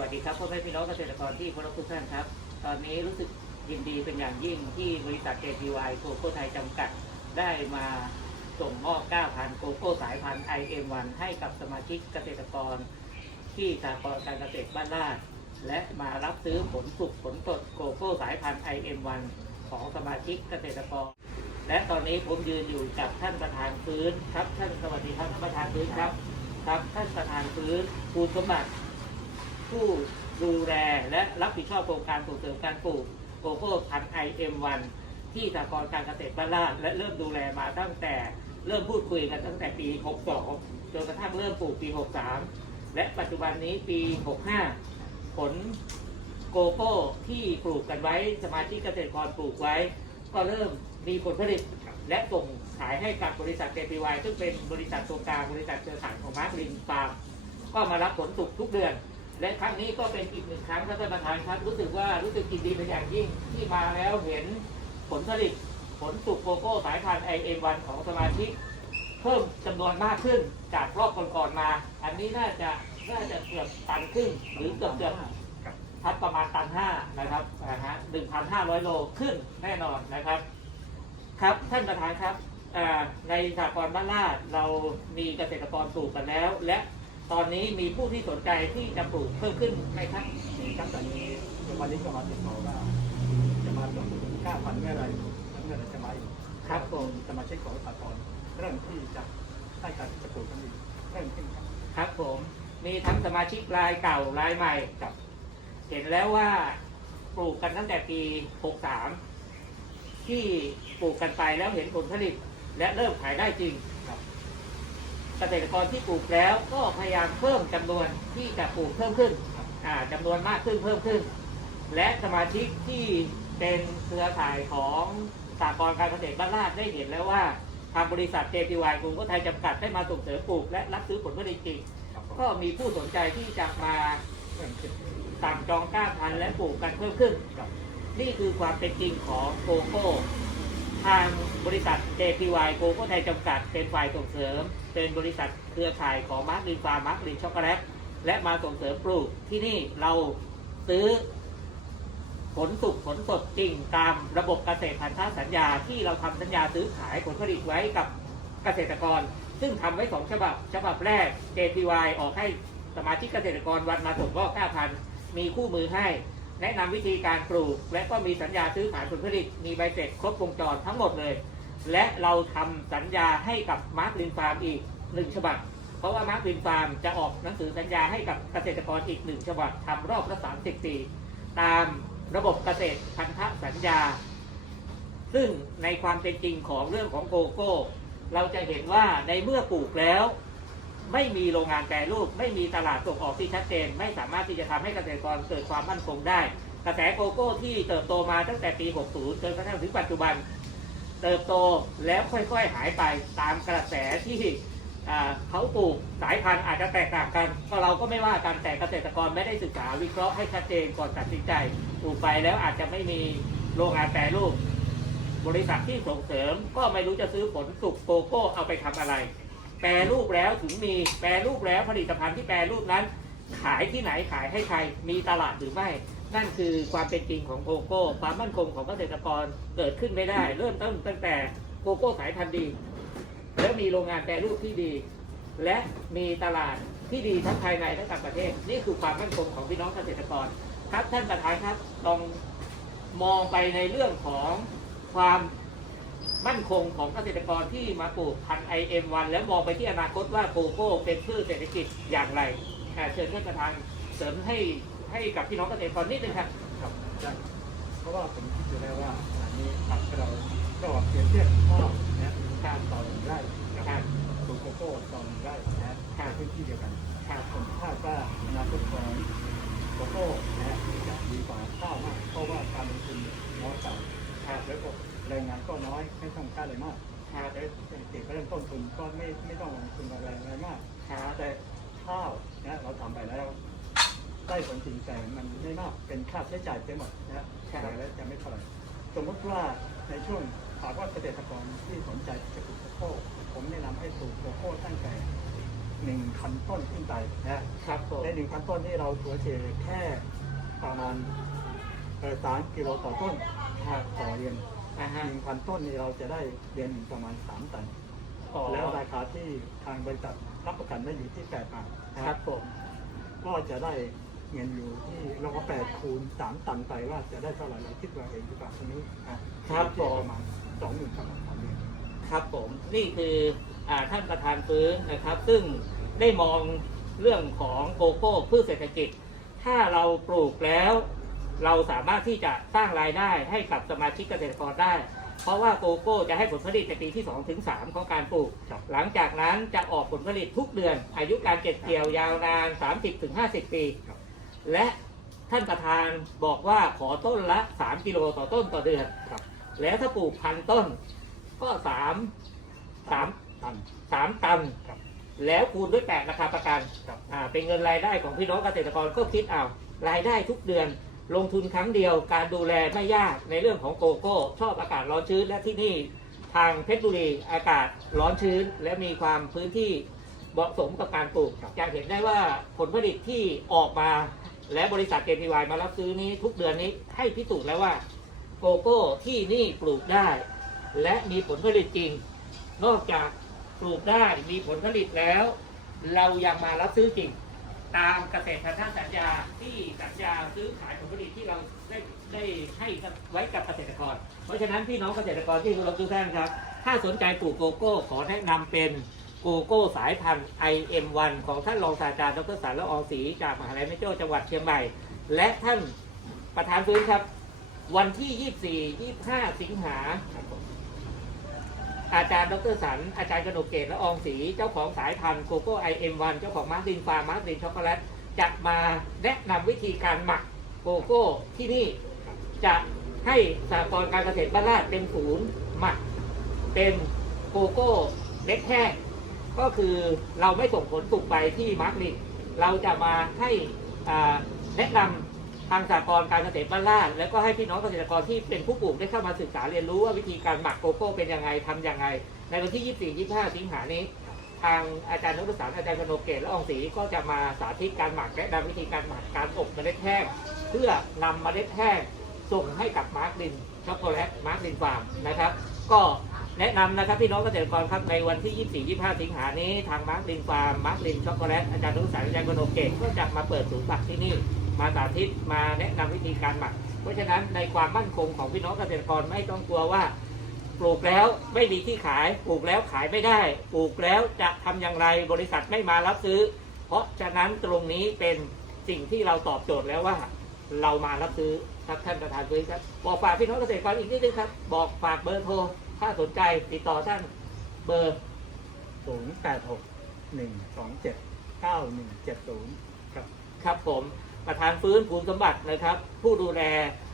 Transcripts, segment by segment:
วัสดีครับพ่อแม่พี่น้องเกษตรกรที่เคารพทุกท่านครับ ตอนนี้รู้สึกยินดีเป็นอย่างยิ่งที่บริษัท JPY โกโก้ไทยจำกัด ได้มาส่งมอบ9,000โกโก้สายพันธุ์ IM1 ให้กับสมาชิกเกษตรกร ที่สากลการเกษตรบ้านลาด และมารับซื้อผลสุกผลสดโกโก้สายพันธุ์ IM1 ของสมาชิกเกษตรกร และตอนนี้ผมยืนอยู่กับท่านประธานพื้นครับ ท่านสวัสดีครับท่านประธานพื้นครับ ครับท่านประธานพื้นคุณสมบัติ ผู้ดูแลและรับผิดชอบโครงการส่งเสริมการปลูกโกโก้พันธุ์ IM1 ที่สากลการเกษตรบ้านลาดและเริ่มดูแลมาตั้งแต่เริ่มพูดคุยกันตั้งแต่ปี 62 จนกระทั่งเริ่มปลูกปี 63 และปัจจุบันนี้ปี 65 ผลโกโก้ที่ปลูกกันไว้ สมาชิกเกษตรกรปลูกไว้ ก็เริ่มมีผลผลิต และส่งขายให้กับบริษัท JPY ซึ่งเป็นบริษัทตัวกลางบริษัทเครือข่ายของมาร์คลินฟาร์มก็มารับผลสุกทุกเดือน และครั้งนี้ก็เป็นอีกหนึ่งครั้งครับท่านประธานครับรู้สึกว่ารู้สึกยินดีเป็นอย่างยิ่งที่มาแล้วเห็นผลผลิตผลสุกโกโก้สายพันธุ์ IM1 ของสมาชิก เพิ่มจำนวนมากขึ้นจากรอบก่อนๆมา อันนี้น่าจะน่าจะเกือบตันครึ่งหรือเกือบเกือบทัดประมาณตันห้านะครับนะฮะหนึ่งพันห้าร้อยโลขึ้นแน่นอนนะครับ ครับท่านประธานครับในสากลบ้านลาดเรามีเกษตรกรปลูกกันแล้ว และ ตอนนี้มีผู้ที่สนใจที่จะปลูกเพิ่มขึ้นไหมครับมีครับตอนนี้วันนี้ก็มาติดต่อว่าจะมาตรวจค่าพันเมื่อไรเมื่อไหรจะมาอีกครับผมสมาชิกของสากลเริ่มที่จะให้การจะปลูกกันอีกเริ่มขึ้นครับครับผมมีทั้งสมาชิกรายเก่ารายใหม่กับ เห็นแล้วว่าปลูกกันตั้งแต่ปี 63 ที่ปลูกกันไปแล้วเห็นผลผลิต และเริ่มขายได้จริง เกษตรกรที่ปลูกแล้วก็พยายามเพิ่มจำนวนที่จะปลูกเพิ่มขึ้นครับอ่าจำนวนมากขึ้นเพิ่มขึ้น และสมาชิกที่เป็นเครือข่ายของสากลการเกษตรบ้านลาดได้เห็นแล้วว่าทางบริษัท JPY กรุงก็ไทยจำกัดได้มาส่งเสริมปลูกและรับซื้อผลผลิตจริงครับก็มีผู้สนใจที่จะมาเริ่มขึ้นสั่งจองก้าพันธุ์และปลูกกันเพิ่มขึ้น นี่คือความเป็นจริงของโกโก้ ทางบริษัท JPY โกโก้ไทยจำกัด เป็นฝ่ายส่งเสริม เป็นบริษัทเครือข่ายของมาร์คลินฟาร์มาร์คลินช็อกโกแลตและมาส่งเสริมปลูกที่นี่เราซื้อผลสุกผลสดจริงตามระบบเกษตรพันธสัญญาที่เราทำสัญญาซื้อขายผลผลิตไว้กับเกษตรกร ซึ่งทำไว้สองฉบับ ฉบับแรก JPY ออกให้สมาชิกเกษตรกรวันมาส่งมอบ9,000 มีคู่มือให้ แนะนำวิธีการปลูก และก็มีสัญญาซื้อขายผลผลิตมีใบเสร็จครบวงจรทั้งหมดเลย และเราทำสัญญาให้กับมาร์คลินฟาร์มอีกหนึ่งฉบับ เพราะว่ามาร์คลินฟาร์มจะออกหนังสือสัญญาให้กับเกษตรกรอีกหนึ่งฉบับทำรอบละ30ปีตามระบบเกษตรพันธสัญญา ซึ่งในความเป็นจริงของเรื่องของโกโก้ เราจะเห็นว่าในเมื่อปลูกแล้ว ไม่มีโรงงานแปรรูป ไม่มีตลาดส่งออกที่ชัดเจน ไม่สามารถที่จะทำให้เกษตรกรเกิดความมั่นคงได้ กระแสโกโก้ที่เติบโตมาตั้งแต่ปี 60 จนกระทั่งถึงปัจจุบัน เติบโตแล้วค่อยๆหายไปตามกระแสที่เขาปลูกสายพันธุ์อาจจะแตกต่างกันก็เราก็ไม่ว่ากันแต่เกษตรกรไม่ได้ศึกษาวิเคราะห์ให้ชัดเจนก่อนตัดสินใจปลูกไปแล้วอาจจะไม่มีโรงงานแปรรูป บริษัทที่ส่งเสริมก็ไม่รู้จะซื้อผลสุกโกโก้เอาไปทำอะไร แปรรูปแล้วถึงมีแปรรูปแล้วผลิตภัณฑ์ที่แปรรูปนั้น ขายที่ไหนขายให้ใครมีตลาดหรือไม่ นั่นคือความเป็นจริงของโกโก้ ความมั่นคงของเกษตรกรเกิดขึ้นไม่ได้ เริ่มต้นตั้งแต่โกโก้สายพันธุ์ดี แล้วมีโรงงานแปรรูปที่ดี และมีตลาดที่ดีทั้งภายในและต่างประเทศ นี่คือความมั่นคงของพี่น้องเกษตรกร ครับท่านประธานครับลองมองไปในเรื่องของความ มั่นคงของเกษตรกรที่มาปลูกพันธุ์ IM1 แล้วมองไปที่อนาคตว่าโกโก้เป็นพืชเศรษฐกิจอย่างไรอ่าเชิญท่านประธานเสริมให้ให้กับพี่น้องเกษตรกรนิดนึงครับครับได้เพราะว่าผมคิดอยู่แล้วว่าอันนี้ผักเราก็เปรียบเทียบข้าวนะการต่อหนึ่งไร่ครักับบปลูกโกโก้ต่อหนึ่งไร่นะครัในบพื้นที่เดียวกันครับผมคาดว่าอนาคตของโกโก้นะฮะจะดีกว่าข้าวมากเพราะว่าการลงทุนน้อยกว่าครับแล้วก็ แรงงานก็น้อยไม่ต้องค่าอะไรมากครับและเศรษฐกิจก็เริ่มต้นทุนก็ไม่ไม่ต้องลงทุนอะไรอะไรมากครับแต่ข้าวนะเราทำไปแล้วได้ผลจริงแต่มันไม่มากเป็นค่าใช้จ่ายไปหมดนะแต่แล้วจะไม่เท่าไหร่สมมติว่าในช่วงหากว่าเกษตรกรที่สนใจที่จะปลูกโกโก้ผมแนะนำให้ปลูกโกโก้ตั้งแต่หนึ่งพันต้นขึ้นไปนะครับผมในหนึ่งพันต้นนี่เราถัวเฉลี่ยแค่ประมาณเออสามกิโลต่อต้นครับต่อเดือน อ่าฮะ หนึ่งพันต้นนี่เราจะได้เดือนหนึ่งประมาณสามตัน อ๋อแล้วราคาที่ทางบริษัทรับประกันได้อยู่ที่แปดบาทนะคครัรับบผม ก็จะได้เงินอยู่ที่เราก็แปดคูณสามตันไปว่าจะได้เท่าไหร่เราคิดว่าเองดีกว่าตรงนี้นะครับผม ประมาณสองหมื่นบาทต่อเดือน ครับผมนี่คืออาท่านประธานฟื้นนะครับ ซึ่งได้มองเรื่องของโกโก้พืชเศรษฐกิจ ถ้าเราปลูกแล้ว เราสามารถที่จะสร้างรายได้ให้กับสมาชิกเกษตรกรได้ เพราะว่าโกโก้จะให้ผลผลิตในปีที่2ถึง3ของการปลูกครับหลังจากนั้นจะออกผลผลิตทุกเดือน อายุการเก็บเกี่ยวยาวนาน 30ถึง50 ปีครับและท่านประธานบอกว่าขอต้นละ 3 กิโลต่อต้นต่อเดือนครับแล้วถ้าปลูกพันต้น ก็สามสามตันสามตันครับแล้วคูณด้วยแปดราคาประกันครับอ่าเป็นเงินรายได้ของพี่น้องเกษตรกรก็คิดเอา รายได้ทุกเดือน ลงทุนครั้งเดียวการดูแลไม่ยากในเรื่องของโกโก้ ชอบอากาศร้อนชื้น และที่นี่ทางเพชรบุรีอากาศร้อนชื้น และมีความพื้นที่เหมาะสมกับการปลูกจะเห็นได้ว่าผลผลิตที่ออกมา และบริษัทเกพีวมารับซื้อนี้ทุกเดือนนี้ให้พิสูจน์แล้วว่าโกโก้ที่นี่ปลูกได้ และมีผลผลิตจริง นอกจากปลูกได้มีผลผลิตแล้ว เรายังมารับซื้อจริง ตามเกษตรพันธสัญญาที่สัญญาซื้อขายผลผลิตที่เราได้ได้ให้ไว้กับเกษตรกร เพราะฉะนั้นพี่น้องเกษตรกรที่เคาทุกท่านครับ ถ้าสนใจปลูกโกโก้ขอแนะนำเป็นโกโก้สายพันธุ์ IM1 ของท่านรองศาสตราจารย์ดรสารละอองศรีจากมหาลัยแม่โจ้จังหวัดเชียงใหม่ และท่านประธานฟื้นครับ วันที่ 24 25 สิงหา อาจารย์ดรสัน อาจารย์กนกเกตและองศรีเจ้าของสายพันธุ์โกโก้ไอเอ็มวันเจ้าของมาร์ตินฟาร์มมาร์ตินช็อกโกแลตจะมาแนะนำวิธีการหมักโกโก้ที่นี่จะให้สหกรณ์การเกษตรบ้านลาดเป็นศูนย์หมัก เป็นโกโก้เล็กแห้งก็คือเราไม่ส่งผลสุกไปที่มาร์กลินเราจะมาให้แนะนำ ทางสหกรณ์การเกษตรบ้านลาดแล้วก็ให้พี่น้องเกษตรกรที่เป็นผู้ปลูกได้เข้ามาศึกษาเรียนรู้ว่าวิธีการหมักโกโก้เป็นยังไงทำยังไง ในวันที่ 24 25 สิงหานี้ ทางอาจารย์นพศรอาจารย์กนกเกตและองศรีก็จะมาสาธิตการหมักและนำวิธีการหมักการอบเมล็ดแห้งเพื่อนำเมล็ดแห้งส่งให้กับมาร์กลินช็อกโกแลตมาร์กลินฟาร์มนะครับ ก็แนะนำนะครับพี่น้องเกษตรกรครับในวันที่ 24 25 สิงหานี้ทางมาร์กลินฟาร์มมาร์กลินช็อกโกแลตอาจารย์นพศรอาจารย์กนกเกตก็จะมาเปิดศูนย์หมักที่นี่ มาสาธิตมาแนะนำวิธีการหมัก เพราะฉะนั้นในความมั่นคงของพี่น้องเกษตรกรไม่ต้องกลัวว่า ปลูกแล้วไม่มีที่ขายปลูกแล้วขายไม่ได้ ปลูกแล้วจะทำอย่างไรบริษัทไม่มารับซื้อ เพราะฉะนั้นตรงนี้เป็นสิ่งที่เราตอบโจทย์แล้วว่า เรามารับซื้อครับท่านประธานซื้อครับบอกฝากพี่น้องเกษตรกรอีกนิดนึงครับ บอกฝากเบอร์โทรถ้าสนใจติดต่อท่านเบอร์ศูนย์แปดหกหนึ่งสองเจ็ดเก้าหนึ่งเจ็ดศูนย์ครับ ครับผม ประธานฟื้นภูมิสมบัตินะครับ ผู้ดูแล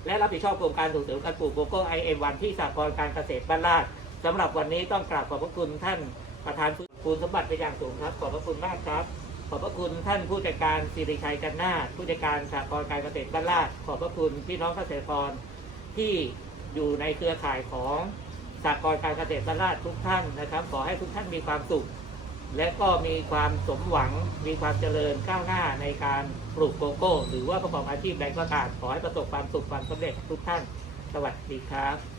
และรับผิดชอบโครงการส่งเสริมการปลูกโกโก้ไอเอ็มวันที่สากลการเกษตรบ้านลาดสำหรับวันนี้ต้องกราบขอบพระคุณท่านประธานฟื้นภูมิสมบัติเป็นอย่างสูงครับขอบพระคุณมากครับ ขอบพระคุณท่านผู้จัดการสิริชัยกันนาผู้จัดการสากลการเกษตรบ้านลาดขอบพระคุณพี่น้องเกษตรกรที่อยู่ในเครือข่ายของสากลการเกษตรบ้านลาดทุกท่านนะครับ ขอให้ทุกท่านมีความสุข และก็มีความสมหวังมีความเจริญก้าวหน้าในการปลูกโกโก้ หรือว่าประกอบอาชีพใดก็ตามขอให้ประสบความสุขความสำเร็จทุกท่าน สวัสดีครับ